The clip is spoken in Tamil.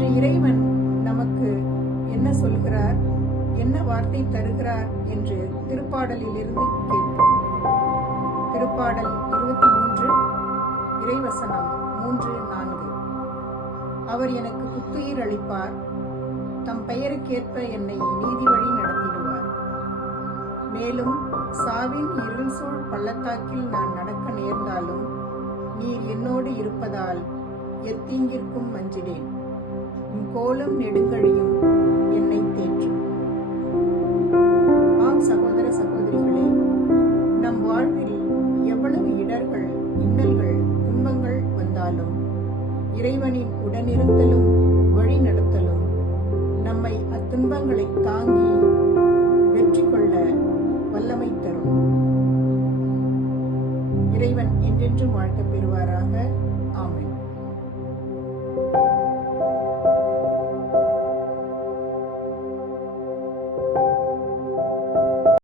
இன்று இறைவன் நமக்கு என்ன சொல்கிறார், என்ன வார்த்தை தருகிறார் என்று திருப்பாடலிலிருந்து கேட்போம். திருப்பாடல் 23 இறைவசனம் 3-4. அவர் எனக்கு புத்துயிர் அளிப்பார், தம் பெயருக்கேற்ப என்னை நீதி வழி நடத்திடுவார். மேலும் சாவின் இருள் சூழ் பள்ளத்தாக்கில் நான் நடக்க நேர்ந்தாலும் நீர் என்னோடு இருப்பதால் எத்தீங்கிற்கும் அஞ்சிடேன். உம் கோலும் நெடுங்கழியும் என்னை தேற்றும். ஆம் சகோதர சகோதரிகளே, நம் வாழ்வில் எவ்வளவு இடர்கள், இன்னல்கள், துன்பங்கள் வந்தாலும் இறைவனின் உடனிருத்தலும் வழி நடத்தலும் நம்மை அத்துன்பங்களை தாங்கி வெற்றி கொள்ள வல்லமை தரும். இறைவன் என்றென்றும் வாழ்க்கப் பெறுவாராக.